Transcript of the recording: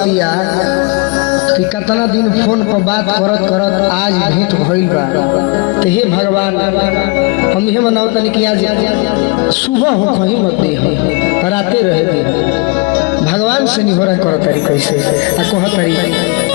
कहतिया कि कितना दिन फोन पर बात करत करत आज भेंट भइल बा। तो हे भगवान हम ये मनाओ तनी कि आज सुबह हो कहीं मत दे राते रहे दे। भगवान से नहीं हो रहा कर तरी कैसे कह तरी